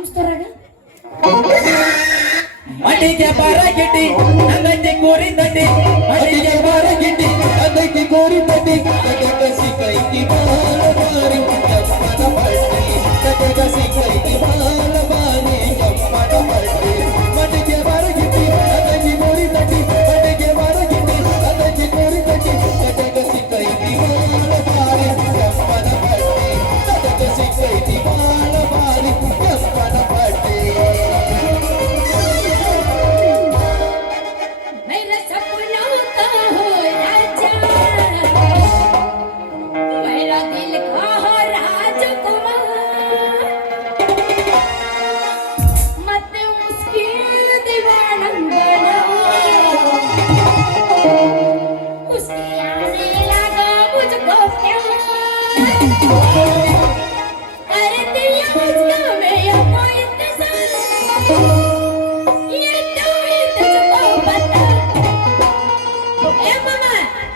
ನಮಸ್ಕಾರ ಮಡಿಗೆ ಬಾರ ಗಿಟ್ಟಿ ನಂಗೈತಿ ಕೋರಿ ತಟ್ಟಿ ಮಡಿಗೆ ಬಾರ ಗಿಟ್ಟಿ ನಂಗೈತಿ ಕೋರಿ ತಟ್ಟಿ ಕಸಿ ಕೈತಿ ಬಾಲ ಬಾರಿ ಕಪ್ಪನ ಪಟ್ಟಿ ಕಸಿ ಕೈತಿ ಬಾಲ ಬಾರಿ ಕಪ್ಪನ ಪಟ್ಟಿ ಮಡಿಗೆ ಬಾರ ಗಿಟ್ಟಿ ನಂಗೈತಿ ಕೋರಿ ತಟ್ಟಿ ಮಡಿಗೆ ಬಾರ ಗಿಟ್ಟಿ ನಂಗೈತಿ ಕೋರಿ ತಟ್ಟಿ ಕಸಿ ಕೈತಿ ಬಾಲ ಬಾರಿ ಕಪ್ಪನ ಪಟ್ಟಿ ಕಸಿ ಕೈತಿ ಬಾಲ ಬಾರಿ ಕಪ್ಪನ ಪಟ್ಟಿ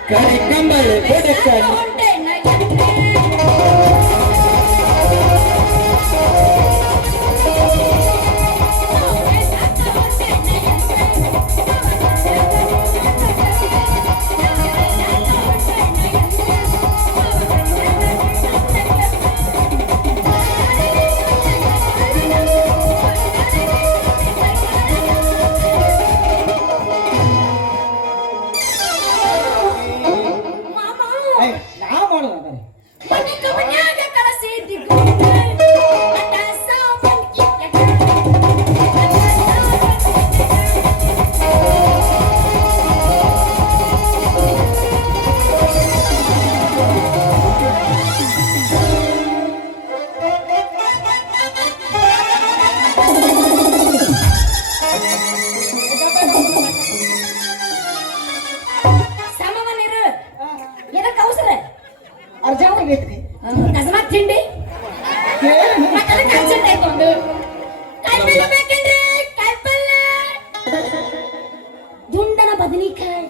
Kari kambal bedekan. ಅಕಸ್ಮಾತ್ ತಿಂಡಿ ಕನ್ಸಲ್ಟ್ ಆಯ್ಕೊಂಡು ಕಾಯಿಪಲ್ಲೆ ಬೇಕಂದ್ರೆ ಕಾಯಿಪಲ್ಲೆ ದುಂಡನ ಬದನಿಕಾಯಿ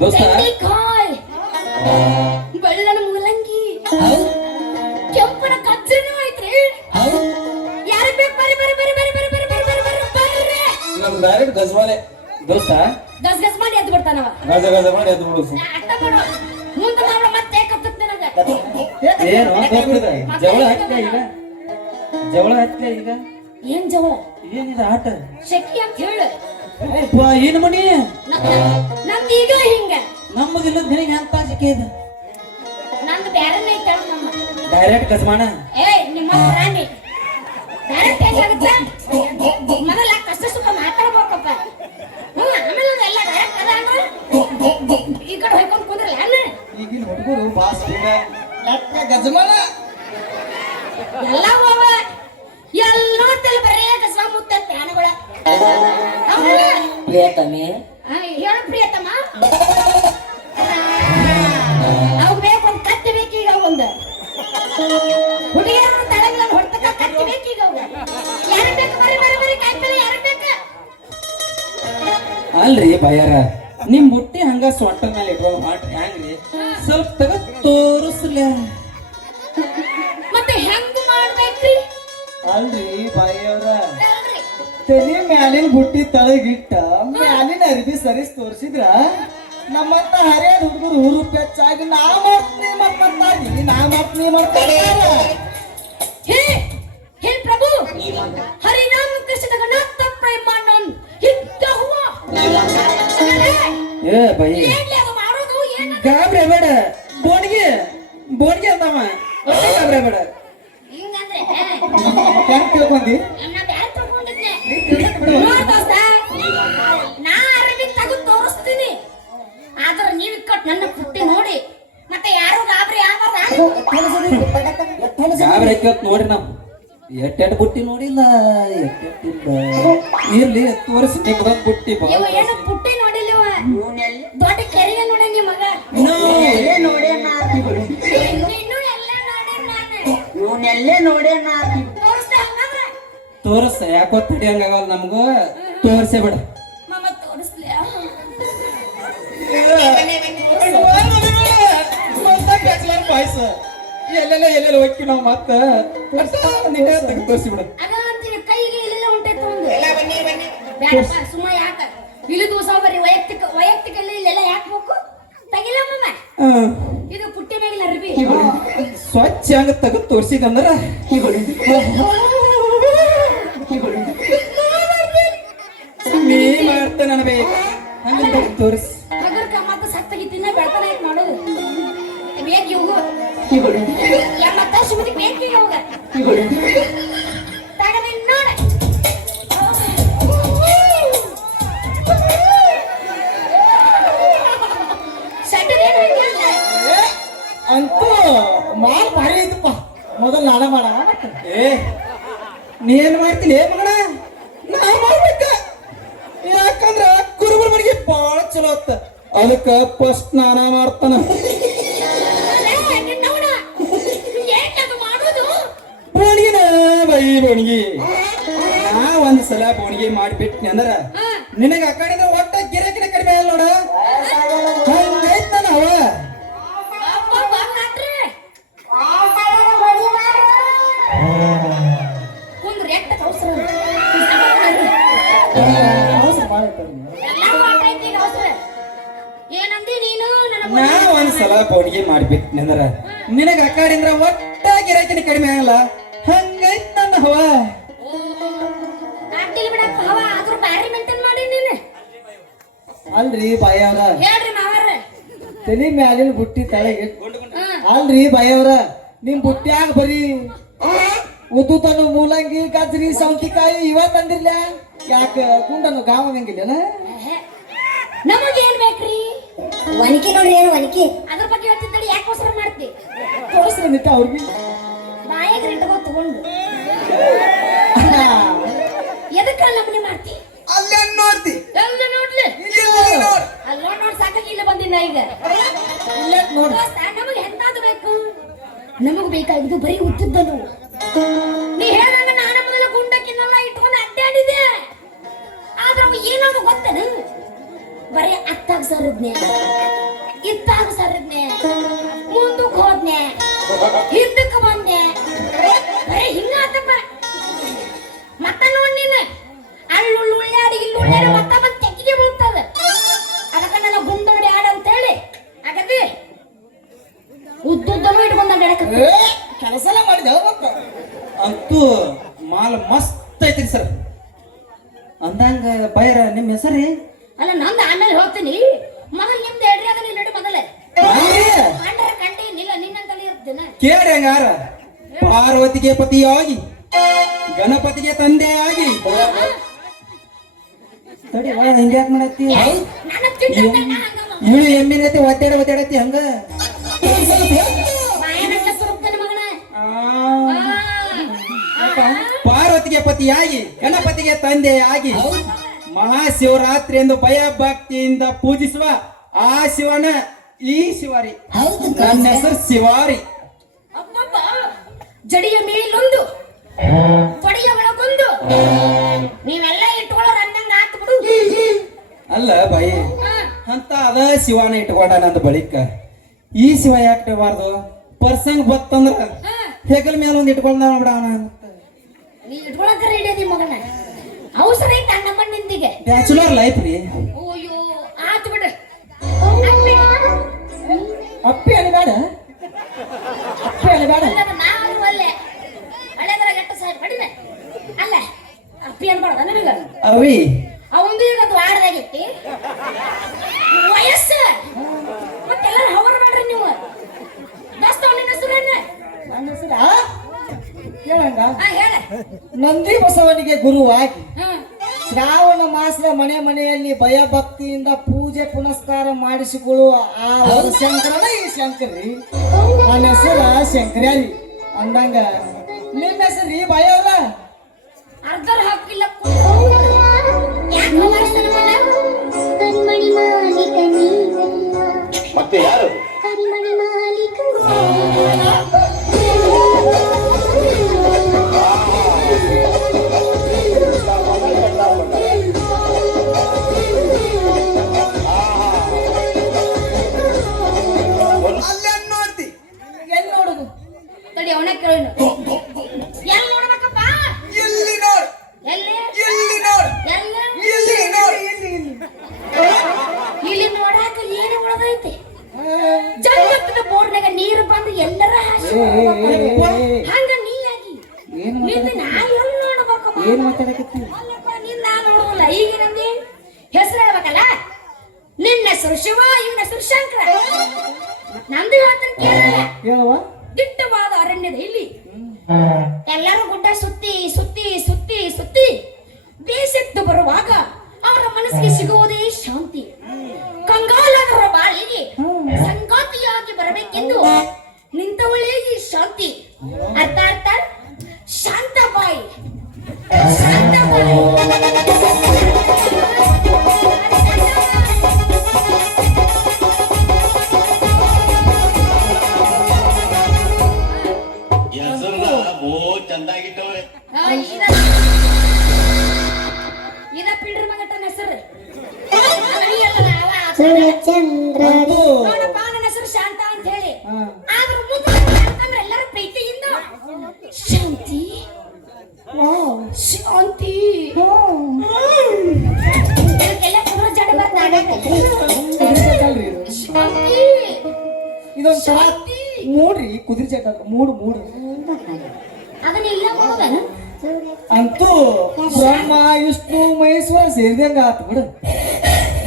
ಬೆಂಡೆಕಾಯಿ ಬೆಳ್ಳನ ಮೂಲಂಗಿ ಕೆಂಪನ ಕಜ್ಜನು ಐತ್ರಿ ಯಾರು ಬೇಕು ಬರಿ ಬರಿ ಬರಿ ಬರಿ ಬರಿ ಬರಿ ಬರಿ ಬರಿ ಬರಿ ಬರ್ರಿ ನಮ್ ಡೈರೆಕ್ಟ್ ಗಜ್ವಾಲೆ ದೋಸ್ತ ಗಸ್ ಗಸ್ ಮಾಡಿ ಎದ್ದು ಬಿಡ್ತಾನವ ಗಜ ಗಜ ಮಾಡಿ ಎದ್ದು ಬಿಡು ಅಟ್ಟ ಮಾಡು ಮುಂದೆ ಮಾಡ ಮತ್ತೆ ಕತ್ತುತ್ತೆ ನನಗೆ ಏನು ಹೋಗ್ಬಿಡ್ದ ಜವಳ ಹತ್ತಿಲ್ಲ ಈಗ ಜವಳ ಹತ್ತಿಲ್ಲ ಈಗ ಏನ್ ಜವಳ ಏನಿದೆ ಆಟ ಶೆಕಿ ಅಂತ ಹೇಳು ಏನು ಮಣಿ ನಮ್ದು ಈಗ ಹಿಂಗ ನಮ್ಮದಿಲ್ಲ ನಿನಗೆ ಅಂತ ಸಿಕ್ಕಿ ಇದೆ ನಂದು ಬ್ಯಾರನೇ ಐತೆ ನಮ್ಮ ಡೈರೆಕ್ಟ್ ಗಜಮಾನ ನಿಮ್ಮ ರಾಣಿ ಡೈರೆಕ್ಟ್ ಹೇಗಾಗುತ್ತೆ ಮೊದಲ ಕಷ್ಟ ಸುಖ ಮಾತಾಡ್ಬೇಕಪ್ಪ ಆಮೇಲೆ ಎಲ್ಲ ಡೈರೆಕ್ಟ್ ಅದ ಅಂದ್ರೆ ಈ ಕಡೆ ಹೋಯ್ಕೊಂಡು ಕುಂದ್ರಲ್ಲ ಈಗಿನ ಹುಡುಗರು ಬಾಸ್ ಲಟ್ಟ ಗಜಮಾನ ಎಲ್ಲ ಹೋವ ಎಲ್ಲ ನೋಡ್ತಿಲ್ಲ ಬರೇ ಕಸ ಮುತ್ತ ಪ್ರಾಣಿಗಳ ಪ್ರಿಯತಮೆ ಹೇಳು ಪ್ರಿಯತಮ್ಮ ಅವ್ ಬೇಕು ಒಂದು ಕತ್ತಿ ಬೇಕೀಗ ಒಂದು ಹುಡುಗಿಯರು ತಳಗಿಲ್ಲ ಹೊಡ್ತಕ್ಕ ಕತ್ತಿ ಬೇಕೀಗ ಅವ್ ಯಾರು ಬೇಕು ಬರೀ ಬರೀ ಬರೀ ಕಾಯಿಪಲ್ಲೆ ಯಾರು ಬೇಕು ಅಲ್ರಿ ಬಯ್ಯಾರ ನಿಮ್ ಬುಟ್ಟಿ ಹಂಗ ಸೊಂಟ ಮೇಲೆ ಇಟ್ಕೊ ಹ್ಯಾಂಗ್ರಿ ಸ್ವಲ್ಪ ತಗ ತೋರಿಸ್ಲ ಮತ್ತೆ ಹೆಂಗ್ ಮಾಡ್ಬೇಕ್ರಿ ಅಲ್ರಿ ಬಾಯಿಯವ್ರ ತಲೆ ಮ್ಯಾಲಿನ ಬುಟ್ಟಿ ತಳಗಿಟ್ಟ ಮ್ಯಾಲಿನ ಅರಿವಿ ಸರಿಸ್ ತೋರಿಸಿದ್ರ ನಮ್ಮಂತ ಹರಿಯಾದ ಹುಡುಗರು ಊರು ಪೆಚ್ಚಾಗಿ ನಾ ಮಾಡ್ತೀನಿ ಮತ್ತಾಗಿ ನಾ ಮಾಡ್ತೀನಿ ಮಾಡ್ತಾರ ಹೇ ಹೇ ಪ್ರಭು ಹರಿನಾಮ ಕೃಷ್ಣ ಗಣಾಥ ಪ್ರೇಮಾನಂದ ಹಿದ್ದಹುವ ಏ ಬೈ ಏನ್ಲಿ ಅದು ಮಾಡೋದು ಏನು ಗಾಬ್ರೆ ಬೇಡ ಬೋಣಿಗೆ ಅಂದವ ಗಾಬ್ರೆ ಬೇಡ ಹಿಂಗಂದ್ರೆ ಹೆಂಗ್ ತಿಳ್ಕೊಂಡಿ ನಾ ಬ್ಯಾರೆ ತಗೊಂಡಿದ್ದೆ ನೋಡ್ ದೋಸ್ತ ನಾ ಅರಬಿ ತೆಗೆದು ತೋರಿಸ್ತೀನಿ ಆದ್ರೆ ನೀವು ಇಕ್ಕಟ್ಟು ನನ್ನ ಪುಟ್ಟಿ ನೋಡಿ ಮತ್ತೆ ಯಾರು ಗಾಬರಿ ಗಾಬ್ರೆ ಕೇಳ್ತ ನೋಡ್ರಿ ನಾವು ಎಟ್ಟೆಟ್ ಬುಟ್ಟಿ ನೋಡಿಲ್ಲ ಎಟ್ಟೆಟ್ಟಿಲ್ಲ ಇರ್ಲಿ ತೋರಿಸಿ ನಿಮ್ದೊಂದು ಬುಟ್ಟಿ ಇವ ಏನು ಪುಟ್ಟಿ ನೋಡಿಲ್ಲ ದೊಡ್ಡ ಕೆರೆಗೆ ನೋಡ ನಿಮ್ಮ ಮಗ ಇವನ್ನೆಲ್ಲೇ ನೋಡೇ ನಾನು ತೋರಿಸ್ದೆ ಹಂಗಂದ್ರೆ ತೋರಿಸ ಯಾಕೋ ತಡಿಯಂಗಾಗಲ್ಲ ನಮಗೂ ತೋರಿಸೇ ಬಿಡ ಮಾಮ ತೋರಿಸ್ಲಿ ಎಲ್ಲೆಲ್ಲ ಹೋಗಿ ನಾವು ಮತ್ತ ನಿನ್ನೆ ತೆಗೆದು ತೋರಿಸಿಬಿಡ. ಅದ ಅಂತೀನಿ ಕೈಗೆ ಇಲ್ಲೆಲ್ಲ ಉಂಟೈತು ಒಂದು ಬೇಡಪ್ಪ ಸುಮ್ಮ ಯಾಕ ಇಲ್ಲಿ ದೋಸ ಬರೀ ವೈಯಕ್ತಿಕ ಇಲ್ಲೆಲ್ಲ ಯಾಕೆ ಬೇಕು ತೆಗಿಲಮ್ಮ ಇದು ಪುಟ್ಟಿ ಮೇಗಿನ ಅರ್ಬಿ ಸ್ವಚ್ಛ ಹಂಗ ತೆಗೆದು ತೋರಿಸಿದಂದ್ರ ನೀ ಮಾಡ್ತ ನನಬೇಕು ಹಂಗ ತೆಗೆದು ತೋರಿಸಿ ಹಗರ್ಕ ಮತ್ತೆ ಸತ್ತಗಿತ್ತಿನ ಬೆಳ್ತಾನ ಐತ್ ನೋಡೋದು ಬೇಕಿ ಹೋಗು ಮತ್ತ ಸುಮ್ಮನೆ ಬೇಕಿಗೆ ಹೋಗ ತಗದ ನೋಡ ಅಂತೂ ಮಾಲ್ ಭಾರಿ ಐತಪ್ಪ ಮೊದಲು ನಾಡ ಮಾಡ ಏ ನೀ ಏನ್ ಮಾಡ್ತೀನಿ ಏ ಮಗಣ ನಾ ಮಾಡ್ಬೇಕ ಯಾಕಂದ್ರ ಕುರುಬರ ಮನೆಗೆ ಬಾಳ ಚಲೋ ಆತ್ತ ಅದಕ್ಕ ಫಸ್ಟ್ ನಾನ ಮಾಡ್ತಾನ ಬೋಣಿಗೆನ ಬೈ ಬೋಣಿಗೆ ನಾ ಒಂದ್ ಸಲ ಬೋಣಿಗೆ ಮಾಡಿಬಿಟ್ನಿ ಅಂದ್ರ ನಿನಗ ಆ ಕಡೆಯಿಂದ ಒಟ್ಟ ಗಿರಾಕಿನ ಕಡಿಮೆ ಅಲ್ಲ ನೋಡ ಹಂಗೈತ್ ನಾನು ಅವ ಏನಂದಿ ನೀನು ನಾ ಒಂದ್ಸಲ ಬೋಣಿಗೆ ಮಾಡ್ಬಿಟ್ನಿ ಅಂದ್ರ ನಿನಗ ಆ ಕಡೆಯಿಂದ ಒಟ್ಟ ಗಿರಾಕಿನ ಕಡಿಮೆ ಆಗಲ್ಲ ಹಂಗೈತ್ ನನ್ನ ಹವ ಬಿಡಪ್ಪ ಹವ ಆದ್ರೂ ಬ್ಯಾರಿ ಮೇಂಟೈನ್ ಮಾಡಿ ನೀನು ಅಲ್ರಿ ಬಾಯವ್ರ ಹೇಳ್ರಿ ಮಾವರ ತಲಿ ಮ್ಯಾಲಿನ ಬುಟ್ಟಿ ತಳಗೆ ಅಲ್ರಿ ಬಾಯವ್ರ ನಿಮ್ ಬುಟ್ಟ್ಯಾಗ ಬರೀ ಉದ್ದು ತನು ಮೂಲಂಗಿ ಗಜ್ರಿ ಸೌತಿಕಾಯಿ ಇವ ತಂದಿರ್ಲ ಯಾಕ ಗುಂಡನು ಗಾಮ ಹಂಗಿಲ್ಲ ನಮಗೇನ್ ಬೇಕ್ರಿ ಒನಕೆ ನೋಡ್ರಿ ಏನು ಒನಕೆ ಅದ್ರ ಬಗ್ಗೆ ಹೇಳ್ತಿದ್ದಳಿ ಯಾಕೆ ಅವಸರ ಮಾಡ್ತಿ ತೋರಿಸ್ರಿ ನಿಟ್ಟ ಅವ್ರಿಗೆ ಬಾಯಾಗ ಇಟ್ಕೋ ತಗೊಂಡು ಎದಕ್ಕ ನಮ್ಮನೆ ಮಾಡ್ತಿ ಅಲ್ಲೇ ನೋಡ್ತಿ ಎಲ್ಲ ನೋಡ್ಲಿ ಅಲ್ಲಿ ನೋಡ್ ಸಾಕಾಗಿ ಇಲ್ಲ ಬಂದಿನ ಈಗ ನೋಡ್ ನಮಗೆ ಎಂತಾದ್ರು ಬೇಕು ನಮಗ್ ಬೇಕಾಗಿದ್ದು ಬರೀ ಉದ್ದಿದ್ದನು ನೀ ಹೇಳ್ದಂಗ ನಾನು ಮೊದಲ ಗುಂಡಕ್ಕಿನ್ನೆಲ್ಲ ಇಟ್ಕೊಂಡು ಅಡ್ಡಾಡಿದೆ ಆದ್ರೆ ಅವ ಏನಾದ್ರು ಗೊತ್ತೇನು ಬರೀ ಅತ್ತಾಗ ಸರದ್ನೆ ಇತ್ತಾಗ ಸರದ್ನೆ ಮುಂದಕ್ಕೆ ಹೋದ್ನೆ ಹಿಂದಕ್ಕೆ ಬಂದೆ ಬರೀ ಹಿಂಗ ಆತಪ್ಪ ಮತ್ತ ನೋಡ್ ನೀನು ಅಳ್ಳುಳ್ಳು ಉಳ್ಳಾಡಿ ಇಲ್ಲಿ ಉಳ್ಳಾಡಿ ಮತ್ತ ಬಂದು ತೆಗಿಗೆ ಬೀಳ್ತದ ಅದಕ್ಕ ನನ್ನ ಗುಂಡೋಡಿ ಆಡ ಅಂತ ಹೇಳಿ ಆಗದೆ ಉದ್ದುದ್ದನು ಇಟ್ಕೊಂಡ ಕೆಲಸ ಎಲ್ಲ ಮಾಡಿದ ಅಂತೂ ಮಾಲ್ ಮಸ್ತ್ ಐತ್ರಿ ಸರ್ ಅಂದಂಗ ಬೈರ ನಿಮ್ ಹೆಸರಿ ಅಲ್ಲ ನಂದು ಆಮೇಲೆ ಹೋಗ್ತೀನಿ ಮೊದಲು ನಿಮ್ದು ಹೇಳ್ರಿ ಅದನ್ನ ಇಲ್ಲಿ ಮೊದಲೇ ಕಂಡ್ರ ಕಂಡಿ ನಿಲ್ಲ ನಿನ್ನಂತಲ್ಲಿ ಇರ್ತೇನೆ ಕೇಳಿ ಹಂಗಾರ ಪಾರ್ವತಿಗೆ ಪತಿಯಾಗಿ ಗಣಪತಿಗೆ ತಂದೆಯಾಗಿ ತಡಿ ಹಿಂಗ್ಯಾಕ್ ಮಾಡತ್ತಿ ನನ್ನ ತಿಂದ ಇವಳು ಎಮ್ಮಿನತಿ ಒದ್ದಾಡತಿ ಹಂಗ ಬಾಯನಕ್ಕ ಸುರುಕ್ತಾನೆ ಮಗನ ಪಾರ್ವತಿಗೆ ಪತಿಯಾಗಿ ಗಣಪತಿಗೆ ತಂದೆಯಾಗಿ ಮಹಾಶಿವರಾತ್ರಿ ಎಂದು ಭಯ ಭಕ್ತಿಯಿಂದ ಪೂಜಿಸುವ ಆ ಶಿವನ ಈ ಶಿವಾರಿ ನನ್ನ ಹೆಸರು ಶಿವಾರಿ ಅಪ್ಪಪ್ಪ ಜಡಿಯ ಮೇಲೊಂದು ತೊಡೆಯ ಒಳಗೊಂದು ನೀವೆಲ್ಲ ಇಟ್ಕೊಳ್ಳೋರು ಅಂದಂಗ ಆತು ಬಿಡು ಅಲ್ಲ ಬಾಯಿ ಅಂತ ಅದ ಶಿವನ ಇಟ್ಕೊಂಡ ನಂದು ಬಳಿಕ ಈ ಶಿವ ಯಾಕೆ ಇಟ್ಬಾರ್ದು ಪರ್ಸಂಗ್ ಬತ್ತಂದ್ರ ಹೆಗಲ್ ಮೇಲೆ ಒಂದ್ ಇಟ್ಕೊಂಡ ಬಿಡೋಣ ನೀ ಇಟ್ಕೊಳಕ ರೆಡಿ ಅದಿ ಮಗನ ಅವಸರ ಐತ ನಮ್ಮ ನಿಂದಿಗೆ ಬ್ಯಾಚುಲರ್ ಲೈಫ್ ರೀ ಓಯೋ ಆತು ಬಿಡು ಅಪ್ಪಿ ಅಳಬೇಡ ಅಪ್ಪಿ ಅಳಬೇಡ ನಾನು ಅಲ್ಲೇ ಹಳೆದರ ಗಟ್ಟ ಸಾಹೇಬ್ ಬಡಿನೆ ಅಲ್ಲ ಅಪ್ಪಿ ಅನ್ಬಾರ್ದ ನನಗ ಅವಿ ಅವಂದು ಈಗ ಅದು ವಾಡದಾಗಿತ್ತಿ ವಯಸ್ಸು ಮತ್ತೆಲ್ಲ ಹವರ್ ಮಾಡ್ರಿ ನೀವು ದೋಸ್ತ ನಿನ್ನ ಹೆಸರೇನ ನನ್ನ ಹೆಸರ ಹೇಳಂಗ ಹೇಳ ನಂದಿ ಬಸವನಿಗೆ ಗುರುವಾಗಿ ಹಾ ಶ್ರಾವಣ ಮಾಸದ ಮನೆ ಮನೆಯಲ್ಲಿ ಭಯ ಭಕ್ತಿಯಿಂದ ಪೂಜೆ ಪುನಸ್ಕಾರ ಮಾಡಿಸಿಕೊಳ್ಳುವ ಆ ಒಂದು ಶಂಕರನ ಈ ಶಂಕರ್ರಿ ನನ್ನ ಹೆಸರ ಶಂಕರ್ಯಾರಿ ಅಂದಂಗ ನಿಮ್ಮ ಹೆಸರು ಭಯವ್ರ ಅರ್ಧರ ಹಾಕಿಲ್ಲ ಯಾಕೆ ಹೋಗರ್ಸ್ತಾನ ಮಗ ಕರಿಮಣಿ ಮಾಲೀಕ ನೀವಲ್ಲ ಮತ್ತೆ ಯಾರು ಕರಿಮಣಿ ಮಾಲೀಕ ಅಲ್ಲೇ ನೋಡ್ತಿ ಎಲ್ಲಿ ನೋಡುದು ನೋಡಿನ ಎಲ್ಲಿ ನೋಡ್ಬೇಕಪ್ಪ ಇಲ್ಲಿ ನೋಡ್ ಎಲ್ಲಿ ಇಲ್ಲಿ ನೋಡ್ ಎಲ್ಲ ಇಲ್ಲಿ ನೋಡ್ ಇಲ್ಲಿ ನೋಡಾಕ ಏನು ಉಳದೈತಿ ಜಗತ್ತದ ಬೋರ್ನಾಗ ನೀರು ಬಂದು ಎಲ್ಲರ ಹಾಸಿ ಹಂಗ ನೀ ಆಗಿ ನಿಂದ ನಾ ಎಲ್ಲಿ ನೋಡ್ಬೇಕಪ್ಪ ಏನ್ ಮಾತಾಡಕತ್ತಿ ಅಲ್ಲಪ್ಪ ನಿನ್ನ ನಾ ನೋಡೋಲ್ಲ ಈಗ ನಂದಿ ಹೆಸರು ಹೇಳ್ಬೇಕಲ್ಲ ನಿನ್ನ ಹೆಸರು ಶಿವ ಇವನ ಹೆಸರು ಶಂಕರ ನಂದು ಹೇಳ್ತಾನೆ ಕೇಳಲ್ಲ ಹೇಳುವ ದಿಟ್ಟವಾದ ಅರಣ್ಯದ ಇಲ್ಲಿ ಎಲ್ಲರೂ ಗುಡ್ಡ ಸುತ್ತಿ ಸುತ್ತಿ ಸುತ್ತಿ ಸುತ್ತಿ ಬೇಸೆತ್ತು ಬರುವಾಗ ಅವರ ಮನಸ್ಸಿಗೆ ಸಿಗುವುದೇ ಶಾಂತಿ ಕಂಗಾಲದವರ ಬಾಳಿಗೆ ಸಂಗಾತಿಯಾಗಿ ಬರಬೇಕೆಂದು ನಿಂತವಳೇ ಈ ಶಾಂತಿ ಅರ್ಥ ಅರ್ಥ ಶಾಂತಬಾಯಿ ಶಾಂತಬಾಯಿ ಚಂದಾಗಿಟ್ಟವ್ರೆ ಇದ ಪಿಡ್ರ ಮಗಟನ ಹೆಸರು ಸುರಚಂದ್ರರಿ ನೋಡಪ್ಪ ನನ್ನ ಹೆಸರು ಶಾಂತ ಅಂತ ಹೇಳಿ ಆದ್ರ ಮುಂದೆ ಅಂತಂದ್ರೆ ಎಲ್ಲರೂ ಪ್ರೀತಿಯಿಂದ ಶಾಂತಿ ಶಾಂತಿ ಇದಕ್ಕೆಲ್ಲ ಪುನಃ ಜಡ ಶಾಂತಿ ಇದೊಂದ್ ಸಲ ಮೂಡ್ರಿ ಕುದುರೆ ಚಟ ಮೂಡು ಅದನ್ನ ಇಲ್ಲ ಮಾಡೋದನ ಅಂತೂ ಬ್ರಹ್ಮ ವಿಷ್ಣು ಮಹೇಶ್ವರ ಸೇರಿದಂಗ ಆತು ಬಿಡು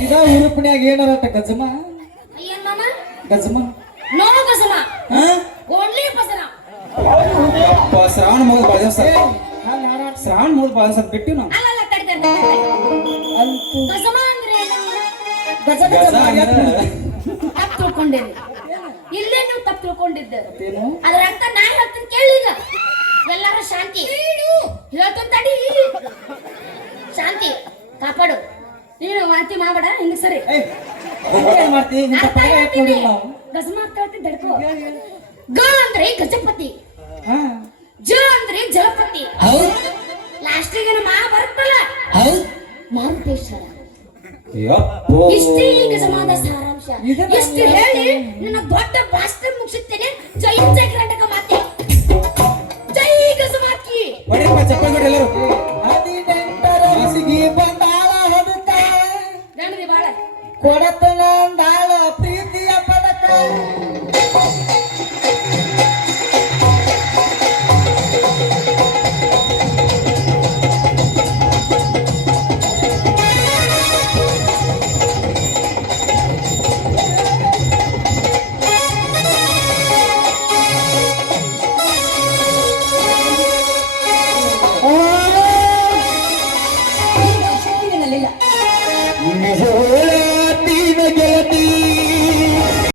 ಇದ ಉರುಪನ್ಯಾಗ ಏನಾರಟ ಗಜಮ ಏನ್ ಮಾಮ ಗಜಮ ನೋ ಗಸಮ ಓನ್ಲಿ ಬಸನ ಶ್ರಾವಣ ಮುಗಿದ ಬಾಳ ದಿವಸ ಶ್ರಾವಣ ಮುಗಿದ ಬಾಳ ದಿವಸ ಬಿಟ್ಟು ನಾವು ಅಲ್ಲಲ್ಲ ತಡಿದ ಅಂತೂ ಗಸಮ ಅಂದ್ರೆ ಏನು? ಗಜ ಗಜ ಅಂದ್ರೆ ತಪ್ಪು ತಿಳ್ಕೊಂಡೇನಿ ಇಲ್ಲೇ ನೀವು ತಪ್ಪು ತಿಳ್ಕೊಂಡಿದ್ದೆ ಏನು ಅದ್ರ ಅರ್ಥ ನಾ ಹೇಳ್ತೀನಿ ಕೇಳಿ ಈಗ ಎಲ್ಲಾರು ಶಾಂತಿ ಹೇಳ್ತೀನಿ ತಡಿ ಶಾಂತಿ ಕಾಪಾಡು ನೀನು ವಾಂತಿ ಮಾಡಬೇಡ ಹಿಂಗ್ ಸರಿ ಏನ್ ಮಾಡ್ತಿ ನಿಂತ ಅರ್ಥ ಪದ ಯಾಕೆ ಹೇಳ್ತೀನಿ. ನೋಡಿಲ್ಲ ನಾವು ಗಜಮ ಅಂತ ಹೇಳ್ತೀನಿ ತಡ್ಕೋ ಗ ಅಂದ್ರೆ ಗಜಪತಿ ಹಾ ಜ ಅಂದ್ರೆ ಜಲಪತಿ ಹೌದು ಲಾಸ್ಟಿಗೆ ಮಾ ಬರುತ್ತಲ್ಲ ಹೌದು ಮಾರುತೇಶ್ವರ ಯಪ್ಪೋ ಇಷ್ಟೇ ಗಜಮಾದ ಸಾರಾಂಶ ಇದನ್ನ ಇಷ್ಟು ಹೇಳಿ ನನ್ನ ದೊಡ್ಡ ಭಾಷಣ ಮುಗಿಸುತ್ತೇನೆ ಜೈ